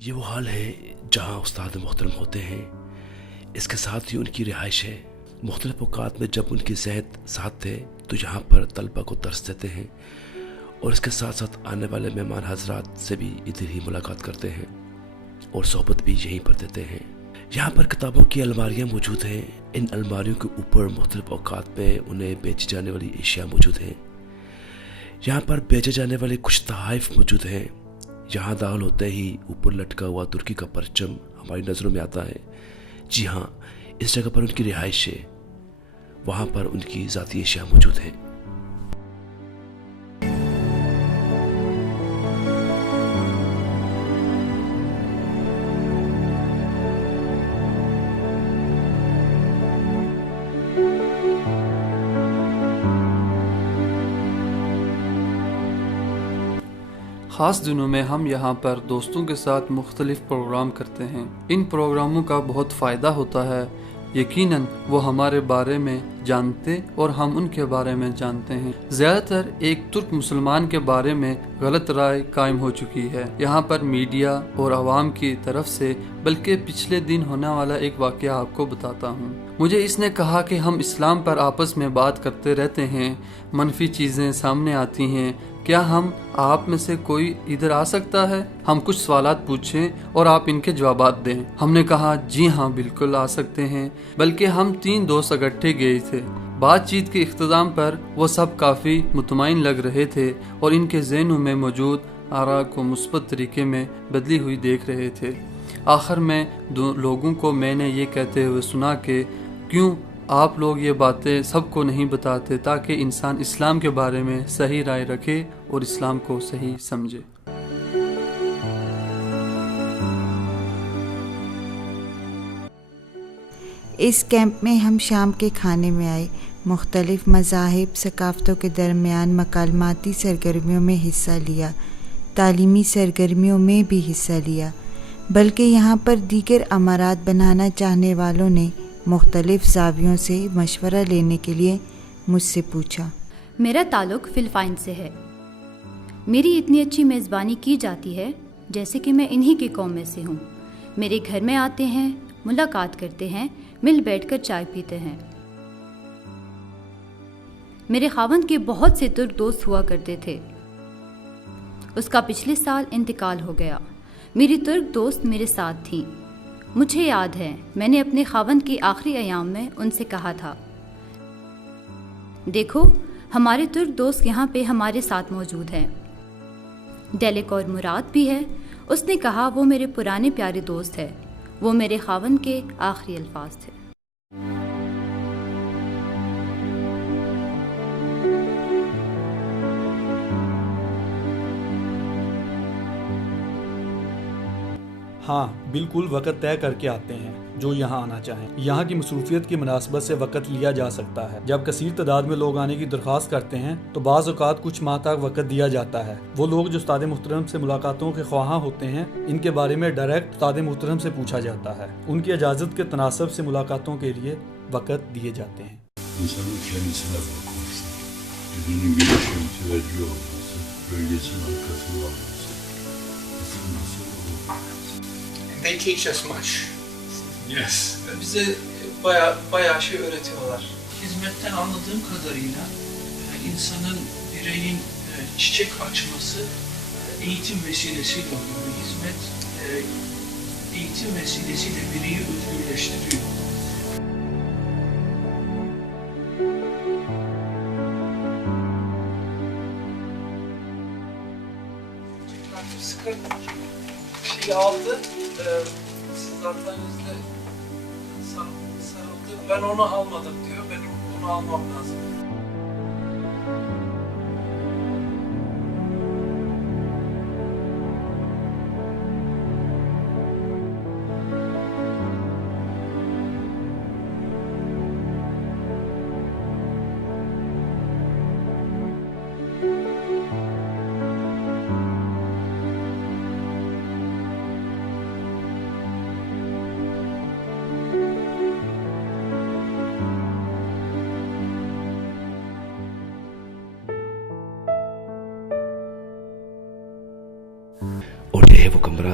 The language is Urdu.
یہ وہ حال ہے جہاں استاد محترم ہوتے ہیں، اس کے ساتھ ہی ان کی رہائش ہے۔ مختلف اوقات میں جب ان کی صحت ساتھ تھے تو یہاں پر طلبہ کو درس دیتے ہیں، اور اس کے ساتھ ساتھ آنے والے مہمان حضرات سے بھی ادھر ہی ملاقات کرتے ہیں اور صحبت بھی یہیں پر دیتے ہیں۔ یہاں پر کتابوں کی الماریاں موجود ہیں۔ ان الماریوں کے اوپر مختلف اوقات میں انہیں بیچی جانے والی اشیاء موجود ہیں۔ یہاں پر بیچے جانے والے کچھ تحائف موجود ہیں۔ یہاں داخل ہوتے ہی اوپر لٹکا ہوا ترکی کا پرچم ہماری نظروں میں آتا ہے۔ جی ہاں، اس جگہ پر ان کی رہائش ہے، وہاں پر ان کی ذاتی اشیاء موجود ہیں۔ خاص دنوں میں ہم یہاں پر دوستوں کے ساتھ مختلف پروگرام کرتے ہیں۔ ان پروگراموں کا بہت فائدہ ہوتا ہے۔ یقیناً وہ ہمارے بارے میں جانتے اور ہم ان کے بارے میں جانتے ہیں۔ زیادہ تر ایک ترک مسلمان کے بارے میں غلط رائے قائم ہو چکی ہے یہاں پر میڈیا اور عوام کی طرف سے، بلکہ پچھلے دن ہونے والا ایک واقعہ آپ کو بتاتا ہوں۔ مجھے اس نے کہا کہ ہم اسلام پر آپس میں بات کرتے رہتے ہیں، منفی چیزیں سامنے آتی ہیں، کیا ہم آپ میں سے کوئی ادھر آ سکتا ہے؟ ہم کچھ سوالات پوچھیں اور آپ ان کے جوابات دیں۔ ہم نے کہا جی ہاں بالکل آ سکتے ہیں، بلکہ ہم 3 دوست اکٹھے گئے تھے۔ بات چیت کے اختتام پر وہ سب کافی مطمئن لگ رہے تھے اور ان کے ذہنوں میں موجود آراء کو مثبت طریقے میں بدلی ہوئی دیکھ رہے تھے۔ آخر میں لوگوں کو میں نے یہ کہتے ہوئے سنا کہ کیوں آپ لوگ یہ باتیں سب کو نہیں بتاتے تاکہ انسان اسلام کے بارے میں صحیح رائے رکھے اور اسلام کو صحیح سمجھے۔ اس کیمپ میں ہم شام کے کھانے میں آئے، مختلف مذاہب ثقافتوں کے درمیان مکالماتی سرگرمیوں میں حصہ لیا، تعلیمی سرگرمیوں میں بھی حصہ لیا، بلکہ یہاں پر دیگر امارات بنانا چاہنے والوں نے مختلف زاویوں سے مشورہ لینے کے لیے مجھ سے پوچھا۔ میرا تعلق فلپائن سے ہے۔ میری اتنی اچھی میزبانی کی جاتی ہے جیسے کہ میں انہی کی قوم میں سے ہوں۔ میرے گھر میں آتے ہیں، ملاقات کرتے ہیں، مل بیٹھ کر چائے پیتے ہیں۔ میرے خاوند کے بہت سے ترک دوست ہوا کرتے تھے۔ اس کا پچھلے سال انتقال ہو گیا۔ میری ترک دوست میرے ساتھ تھیں۔ مجھے یاد ہے میں نے اپنے خاوند کی آخری ایام میں ان سے کہا تھا، دیکھو ہمارے ترک دوست یہاں پہ ہمارے ساتھ موجود ہیں، ڈیلک اور مراد بھی ہے۔ اس نے کہا وہ میرے پرانے پیارے دوست ہے۔ وہ میرے خاوند کے آخری الفاظ تھے۔ ہاں بالکل، وقت طے کر کے آتے ہیں جو یہاں آنا چاہیں۔ یہاں کی مصروفیت کی مناسبت سے وقت لیا جا سکتا ہے۔ جب کثیر تعداد میں لوگ آنے کی درخواست کرتے ہیں تو بعض اوقات کچھ ماہ تک وقت دیا جاتا ہے۔ وہ لوگ جو استاد محترم سے ملاقاتوں کے خواہاں ہوتے ہیں، ان کے بارے میں ڈائریکٹ استاد محترم سے پوچھا جاتا ہے۔ ان کی اجازت کے تناسب سے ملاقاتوں کے لیے وقت دیے جاتے ہیں۔ İnsanın kendisine bakması, yüzünün gelişim teveccüh olması, bölgesinin arkasında olması, ısınması olması. They teach us much. Yes. Bize bayağı şey öğretiyorlar. Hizmetten anladığım kadarıyla insanın, bireyin çiçek açması eğitim vesilesiyle oluyor. Hizmet eğitim vesilesiyle bireyi özgürleştiriyor. Sıkı şeyi aldı. Siz zaten yüzde sarıldı. Ben onu almadım diyor. Benim onu almam lazım.